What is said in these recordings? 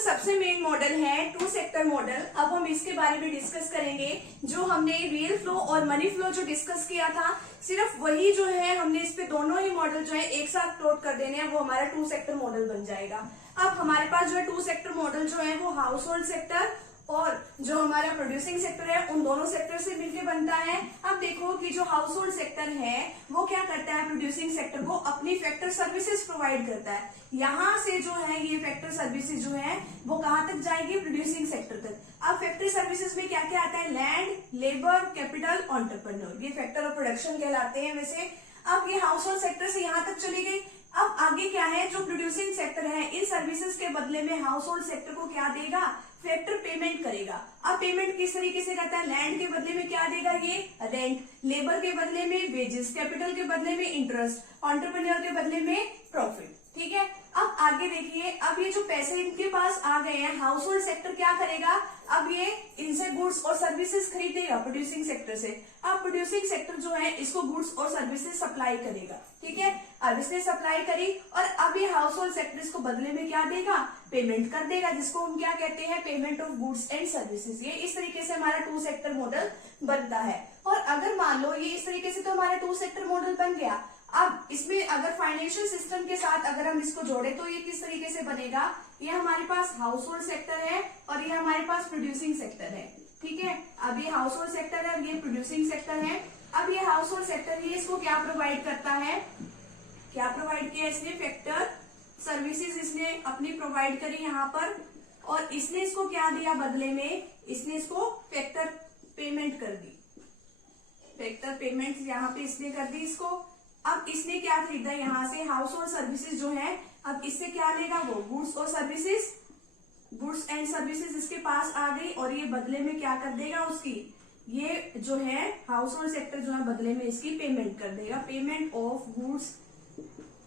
सबसे main model है to sector model. अब हम इसके बारे में डिस्कस करेंगे। जो हमने रियल फ्लो और मनी फ्लो जो डिस्कस किया था, सिर्फ वही जो है हमने इस पे दोनों ही मॉडल जो है एक साथ प्लॉट कर देने हैं, वो हमारा टू सेक्टर मॉडल बन जाएगा। अब हमारे पास जो है टू सेक्टर मॉडल जो है वो हाउस होल्ड सेक्टर और जो हमारा प्रोड्यूसिंग सेक्टर है उन दोनों सेक्टर से मिलकर बनता है। अब देखो कि जो हाउस होल्ड सेक्टर है वो क्या करता है, प्रोड्यूसिंग सेक्टर को अपनी फैक्टर सर्विसेज प्रोवाइड करता है। यहाँ से जो है ये फैक्टर सर्विसेज जो है वो कहाँ तक जाएगी, प्रोड्यूसिंग सेक्टर तक। अब फैक्ट्री सर्विसेज में क्या क्या आता है, लैंड, लेबर, कैपिटल, एंटरप्रेन्योर, ये फैक्टर ऑफ प्रोडक्शन कहलाते हैं वैसे। अब ये हाउस होल्ड सेक्टर से यहाँ तक चली गई। अब आगे क्या है, जो प्रोड्यूसिंग सेक्टर है इन सर्विसेज के बदले में हाउस होल्ड सेक्टर को क्या देगा, फैक्टर पेमेंट करेगा। अब पेमेंट किस तरीके से करता है, लैंड के बदले में क्या देगा, ये रेंट, लेबर के बदले में वेजेस, कैपिटल के बदले में इंटरेस्ट, एंटरप्रेन्योर के बदले में प्रॉफिट। ठीक है। अब आगे देखिए, अब ये जो पैसे इनके पास आ गए हैं, हाउस होल्ड सेक्टर क्या करेगा, अब ये इनसे गुड्स और सर्विसेज खरीदेगा प्रोड्यूसिंग सेक्टर से। अब प्रोड्यूसिंग सेक्टर जो है इसको गुड्स और सर्विसेज सप्लाई करेगा। ठीक है। अब इसने सप्लाई करी और अब ये हाउस होल्ड सेक्टर इसको बदले में क्या देगा, पेमेंट कर देगा, जिसको हम क्या कहते हैं, payment of goods and services. ये इस तरीके से हमारा टू सेक्टर मॉडल बनता है। और अगर मान लो ये इस तरीके से तो हमारा टू सेक्टर मॉडल बन गया। अब इसमें अगर फाइनेंशियल सिस्टम के साथ अगर हम इसको जोड़े तो ये किस तरीके से बनेगा, ये हमारे पास हाउस होल्ड सेक्टर है और ये हमारे पास प्रोड्यूसिंग सेक्टर है। ठीक है। अब ये हाउस होल्ड सेक्टर है और ये प्रोड्यूसिंग सेक्टर है। अब ये हाउस होल्ड सेक्टर ये इसको क्या प्रोवाइड करता है, क्या प्रोवाइड किया इसने, फैक्टर सर्विसेज इसने अपनी प्रोवाइड करी यहाँ पर। और इसने इसको क्या दिया बदले में, इसने इसको फैक्टर पेमेंट कर दी, फैक्टर पेमेंट यहाँ पे इसने कर दी इसको। अब इसने क्या खरीदा यहाँ से, हाउस होल्ड सर्विसेज जो है, अब इससे क्या लेगा वो गुड्स और सर्विसेज, गुड्स एंड सर्विसेज इसके पास आ गई और ये बदले में क्या कर देगा उसकी, ये जो है हाउस होल्ड सेक्टर जो है बदले में इसकी पेमेंट कर देगा, payment of goods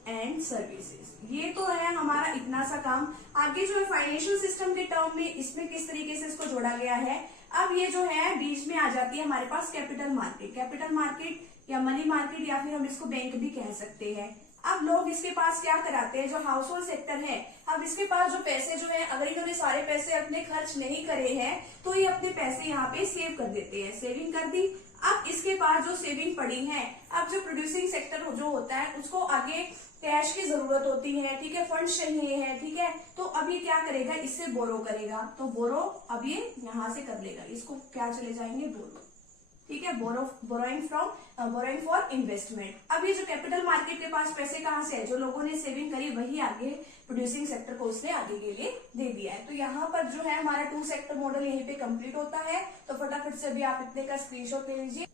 and services. ये तो है हमारा इतना सा काम। आगे जो है फाइनेंशियल सिस्टम के टर्म में इसमें किस तरीके से इसको जोड़ा गया है। अब ये जो है बीच में आ जाती है हमारे पास कैपिटल मार्केट, कैपिटल मार्केट या मनी मार्केट या फिर हम इसको बैंक भी कह सकते हैं। अब लोग इसके पास क्या कराते हैं, जो हाउस होल्ड सेक्टर है, अब इसके पास जो पैसे जो है, अगर इन्होंने सारे पैसे अपने खर्च नहीं करे हैं तो ये अपने पैसे यहाँ पे सेव कर देते हैं, सेविंग कर दी। अब इसके पास जो सेविंग पड़ी है, अब जो प्रोड्यूसिंग सेक्टर जो होता है उसको आगे कैश की जरूरत होती है, ठीक है, फंड चाहिए है, ठीक है, तो अब ये क्या करेगा, इससे बोरो करेगा। तो बोरो अब ये यहाँ से कर लेगा, इसको क्या चले जाएंगे, बोरो। ठीक है, बोरोइंग फॉर इन्वेस्टमेंट। अब ये जो कैपिटल मार्केट के पास पैसे कहाँ से है, जो लोगों ने सेविंग करी वही आगे प्रोड्यूसिंग सेक्टर को उसने आगे के लिए दे दिया है। तो यहाँ पर जो है हमारा टू सेक्टर मॉडल यहीं पे कंप्लीट होता है। तो फटाफट से भी आप इतने का स्क्रीनशॉट ले लीजिए।